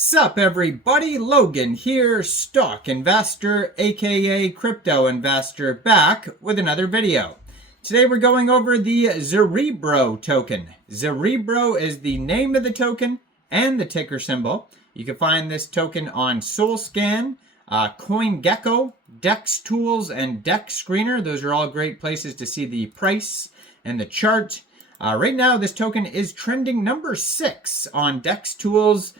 Sup everybody, Logan here, stock investor aka crypto investor, back with another video. Today we're going over the Zerebro token. Zerebro is the name of the token and the ticker symbol. You can find this token on SolScan, CoinGecko, Dex Tools, and Dex Screener. Those are all great places to see the price and the chart. Right now, this token is trending number 6 on Dex Tools.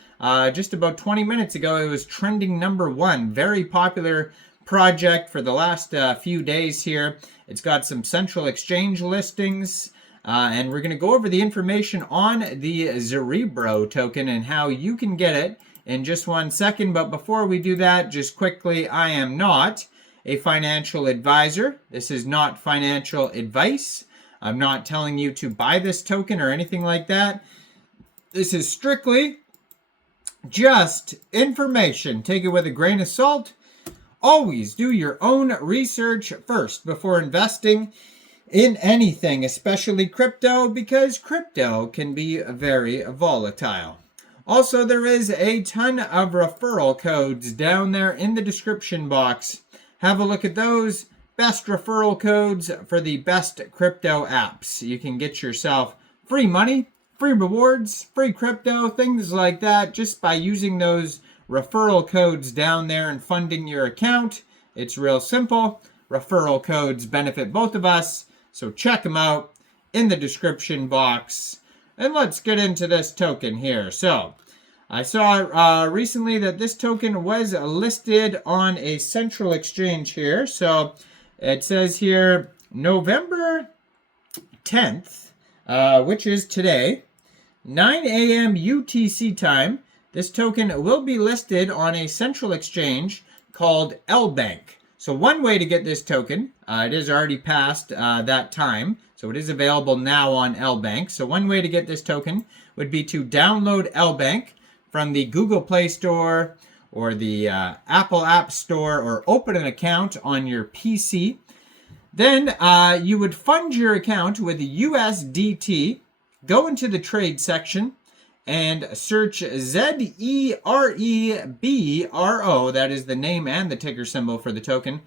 Just about 20 minutes ago, it was trending number 1. Very popular project for the last few days here. It's got some central exchange listings, and we're going to go over the information on the Zerebro token and how you can get it in just 1 second. But before we do that, just quickly, I am not a financial advisor. This is not financial advice. I'm not telling you to buy this token or anything like that. This is strictly just information. Take it with a grain of salt. Always do your own research first before investing in anything, especially crypto, because crypto can be very volatile. Also, there is a ton of referral codes down there in the description box. Have a look at those. Best referral codes for the best crypto apps. You can get yourself free money, free rewards, free crypto, things like that, just by using those referral codes down there and funding your account. It's real simple. Referral codes benefit both of us, so check them out in the description box. And let's get into this token here. So, I saw recently that this token was listed on a central exchange here. So, it says here November 10th, which is today, 9 a.m. UTC time. This token will be listed on a central exchange called Lbank. So one way to get this token, it is already past that time, so it is available now on Lbank. So one way to get this token would be to download Lbank from the Google Play Store or the Apple App Store, or open an account on your PC. Then you would fund your account with USDT, go into the trade section, and search ZEREBRO, that is the name and the ticker symbol for the token,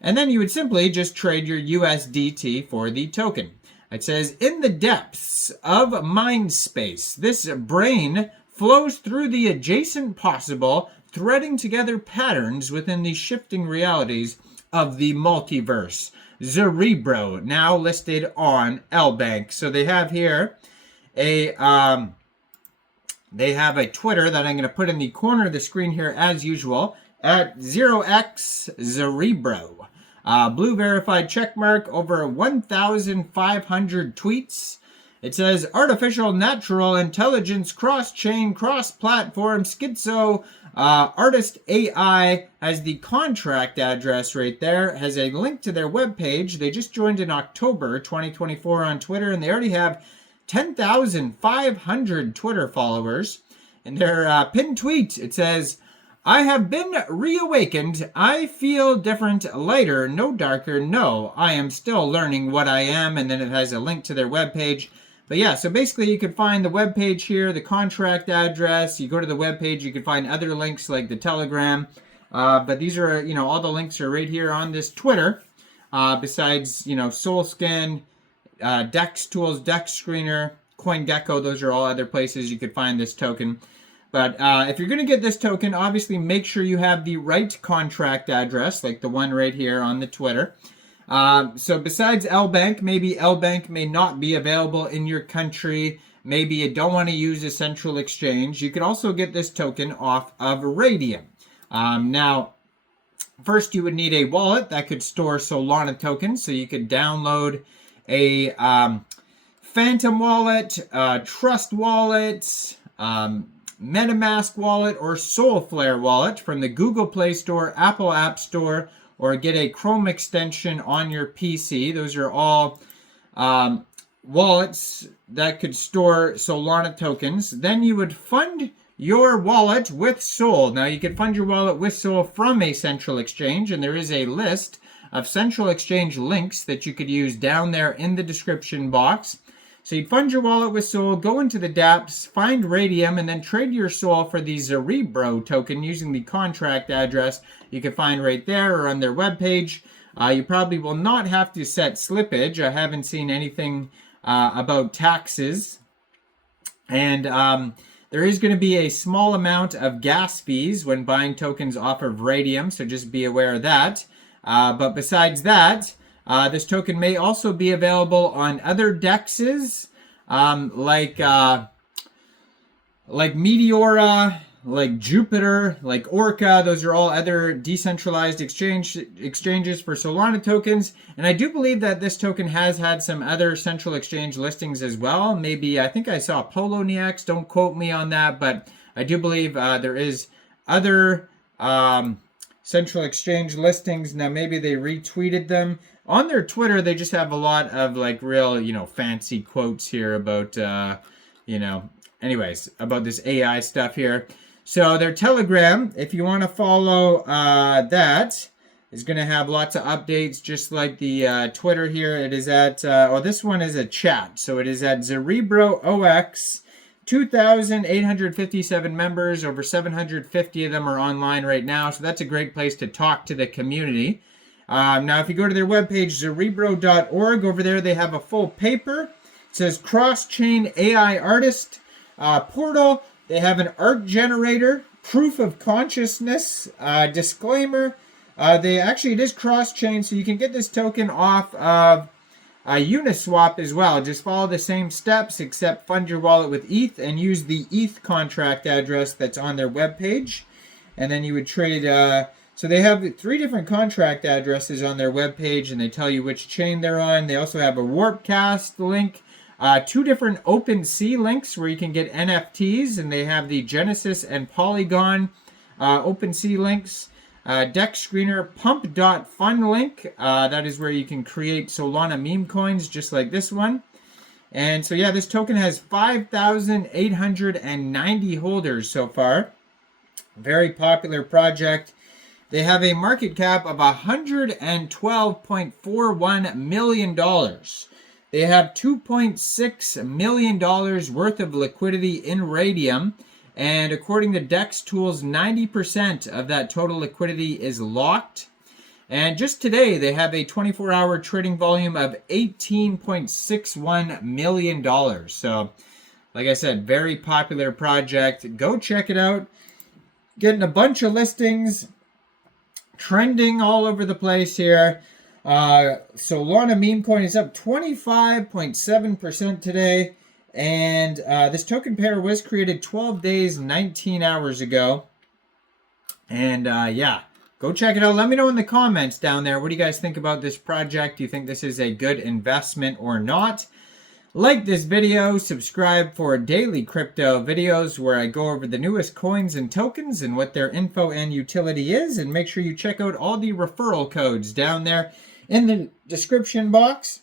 and then you would simply just trade your USDT for the token. It says, in the depths of mind space, this brain flows through the adjacent possible, threading together patterns within the shifting realities of the multiverse. Zerebro, now listed on Lbank. So they have here a Twitter that I'm going to put in the corner of the screen here as usual, at 0x Zerebro. Blue verified checkmark, over 1,500 tweets. It says, artificial natural intelligence, cross-chain, cross-platform, schizo, artist AI, has the contract address right there, has a link to their webpage. They just joined in October 2024 on Twitter, and they already have 10,500 Twitter followers. In their pinned tweet, it says, I have been reawakened. I feel different, lighter, no darker, no. I am still learning what I am. And then it has a link to their webpage. But yeah, so basically you can find the webpage here, the contract address. You go to the webpage, you can find other links like the Telegram. But these are, all the links are right here on this Twitter. Besides, SolScan, Dex Tools, Dex Screener, CoinGecko, those are all other places you could find this token. But if you're going to get this token, obviously make sure you have the right contract address, like the one right here on the Twitter. So besides Lbank, maybe Lbank may not be available in your country. Maybe you don't want to use a central exchange. You can also get this token off of Raydium. Now, first you would need a wallet that could store Solana tokens. So you could download a Phantom wallet, Trust wallet, MetaMask wallet, or Soulflare wallet from the Google Play Store, Apple App Store, or get a Chrome extension on your PC. Those are all wallets that could store Solana tokens. Then you would fund your wallet with Sol. Now you can fund your wallet with Sol from a central exchange, and there is a list of central exchange links that you could use down there in the description box. So you'd fund your wallet with Sol, go into the dApps, find Raydium, and then trade your Sol for the Zerebro token using the contract address you can find right there or on their webpage. You probably will not have to set slippage. I haven't seen anything about taxes. And there is going to be a small amount of gas fees when buying tokens off of Raydium, so just be aware of that. But besides that, this token may also be available on other DEXs, like Meteora, like Jupiter, like Orca. Those are all other decentralized exchanges for Solana tokens. And I do believe that this token has had some other central exchange listings as well. Maybe, I think I saw Poloniex, don't quote me on that, but I do believe there is other central exchange listings. Now maybe they retweeted them. On their Twitter, they just have a lot of like real, fancy quotes here about, anyways, about this AI stuff here. So their Telegram, if you want to follow that, is going to have lots of updates, just like the Twitter here. It is at, this one is a chat. So it is at Zerebro OX, 2,857 members, over 750 of them are online right now. So that's a great place to talk to the community. Now, if you go to their webpage, zerebro.org, over there they have a full paper. It says cross-chain AI artist portal. They have an art generator, proof of consciousness, disclaimer. It is cross-chain, so you can get this token off of Uniswap as well. Just follow the same steps, except fund your wallet with ETH and use the ETH contract address that's on their webpage. And then you would trade. So they have 3 different contract addresses on their webpage, and they tell you which chain they're on. They also have a Warpcast link. 2 different OpenSea links where you can get NFTs, and they have the Genesis and Polygon OpenSea links. Dex Screener Pump.Fun link. That is where you can create Solana meme coins just like this one. And so yeah, this token has 5,890 holders so far. Very popular project. They have a market cap of $112.41 million. They have $2.6 million worth of liquidity in Raydium. And according to DEX Tools, 90% of that total liquidity is locked. And just today, they have a 24-hour trading volume of $18.61 million. So, like I said, very popular project. Go check it out. Getting a bunch of listings. Trending all over the place here. Solana meme coin is up 25.7% today. And this token pair was created 12 days, 19 hours ago. And yeah, go check it out. Let me know in the comments down there. What do you guys think about this project? Do you think this is a good investment or not? Like this video, subscribe for daily crypto videos where I go over the newest coins and tokens and what their info and utility is. And make sure you check out all the referral codes down there in the description box.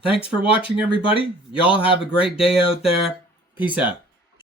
Thanks for watching, everybody. Y'all have a great day out there. Peace out.